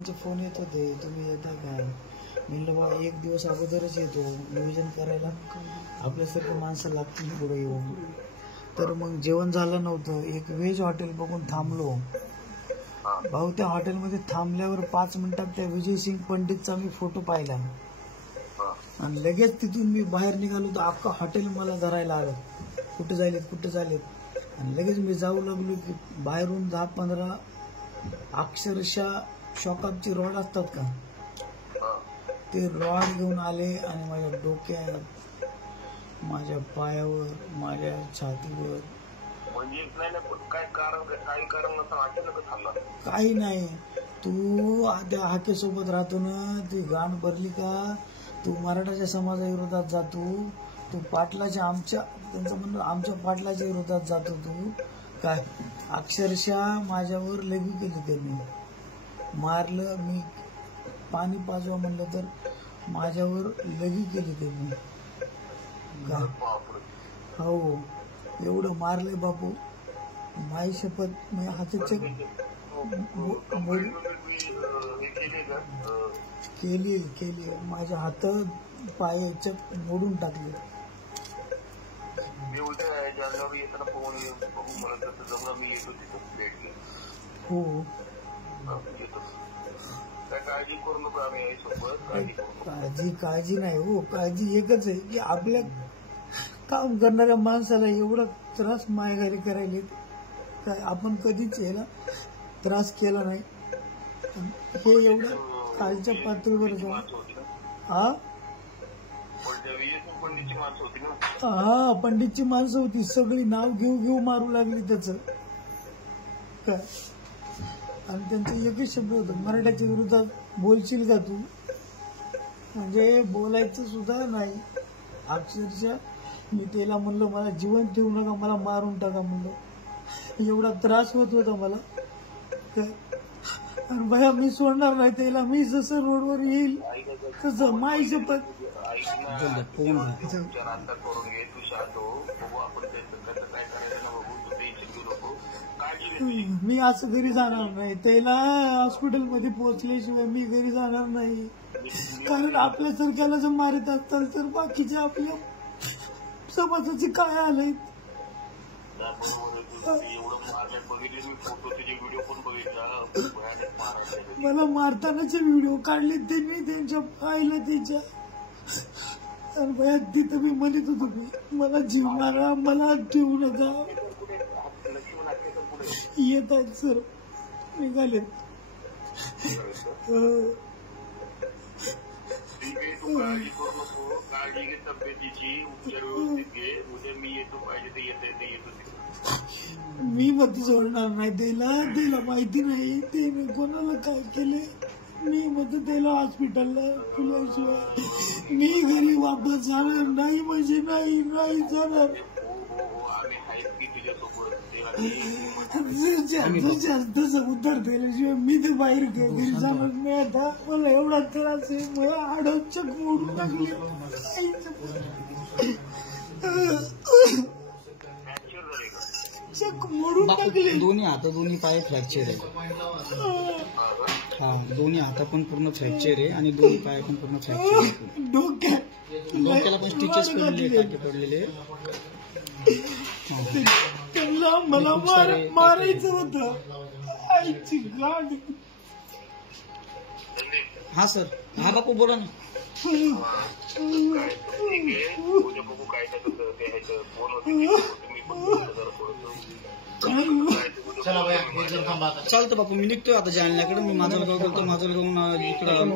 Phone येत होते, तुम्ही येता काय? म्हणलं बा एक दिवस अगोदरच येतो, नियोजन करायला आपल्यासारखी माणसं लागतील पुढे येऊन. तर मग जेवण झालं नव्हतं, एक व्हेज हॉटेल बघून थांबलो भाऊ. त्या हॉटेलमध्ये थांबल्यावर 5 मिनिटात त्या विजय सिंग पंडितचा मी फोटो पाहिला आणि लगेच तिथून मी बाहेर निघालो तर अख्खा हॉटेल मला धरायला आलं, कुठे झालेत. आणि लगेच मी जाऊ लागलो की बाहेरून 10-15 अक्षरशः शॉकअपची रॉड असतात का, ते रॉड घेऊन आले आणि माझ्या डोक्यात, माझ्या पायावर, माझ्या छातीवर. काही नाही. तू त्या हाकेसोबत राहतो ना, ती गाण भरली का, तू मराठाच्या समाजाविरोधात जातो, तू पाटलाच्या त्यांचं म्हणणं आमच्या पाटलाच्या विरोधात जातो तू काय. अक्षरशः माझ्यावर लगू केली, त्यांनी मारलं. मी पाणी पाजवा म्हणलं तर माझ्यावर लगी केली त्यांनी. हो, एवढं मारले बापू, माई शपथ. मी हाताचे केली माझ्या हात पायाच्या मोडून टाकले. हो, काळजी नाही हो. काळजी एकच आहे की आपल्या काम करणाऱ्या माणसाला एवढा त्रास मायघारी करायला काय आपण कधीच याला त्रास केला नाही. हे एवढं काळच्या पातळीवर हा पंडितची माणसं होती, सगळी नाव घेऊ मारू लागली त्याच काय. आणि त्यांचं एकच शब्द होतं, मराठ्याच्या विरोधात बोलशील का तू. म्हणजे बोलायचं सुद्धा नाही. अक्षरशः मी त्याला म्हणलं मला जीवन ठेवू नका, मला मारून टाका म्हणलं. एवढा त्रास होत होता मला काय. आणि भया मी सोडणार नाही त्याला. मी जसं रोडवर येईल तसं माई शपथ. मी असं घरी जाणार नाही, त्याला हॉस्पिटलमध्ये पोहोचल्याशिवाय मी घरी जाणार नाही. कारण आपल्यासारख्याला जर मारित असताल तर बाकीच्या आपल्या समाजाचे काय आलंय. मला मारतानाचे व्हिडिओ काढले त्यांनी, त्यांच्या पाहिलं त्याच्या. आणि भया तिथं मी म्हणत होतो की मला जीव मारा, मला ठेवू नका. येत आहेत सर, निघाले. मी मत सोडणार नाही त्याला माहिती नाही ते मी कोणाला काय केले. मी मत त्याला हॉस्पिटलला तुल्याशिवाय मी घरी वापस जाणार नाही. म्हणजे नाही जाणार. जास्त उद्धार केल्याशिवाय मी ते बाहेर घरी जाणार नाही. आता मला एवढा त्रास आहे, मला आडवचक मोडून टाकले. चक मोडून टाकले. दोन्ही हात दोन्ही पाय फ्रॅक्चर आहे. हा, दोन्ही हात पण पूर्ण फ्रॅक्चर आहे आणि दोन्ही पाय पण पूर्ण फ्रॅक्चर आहे. डोक्याला पण स्टिचेस पडलेले. त्यांना मला मारायचं होतं. आईची गाड. हा सर, हा बापू बोला ना. चालतं बापू, मी निघतोय आता जालन्याकडे. मी माजलगाव करतो, माजलगावून इकडं